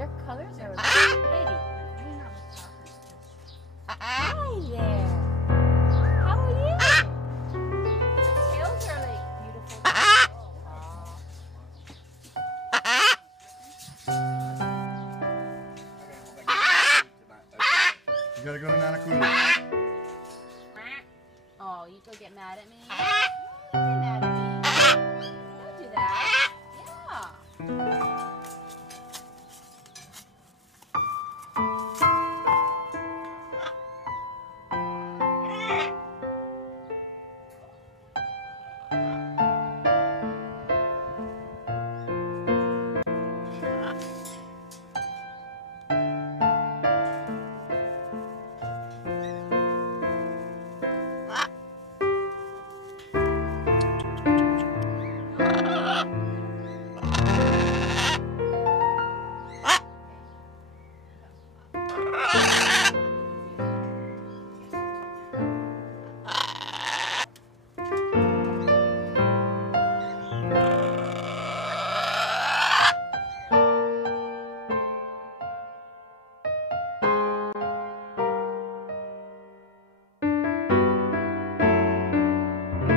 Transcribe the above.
Their colors are pretty. Hi there. How are you? Their tails are like beautiful. You gotta go to Honolulu. Oh, you go get mad at me?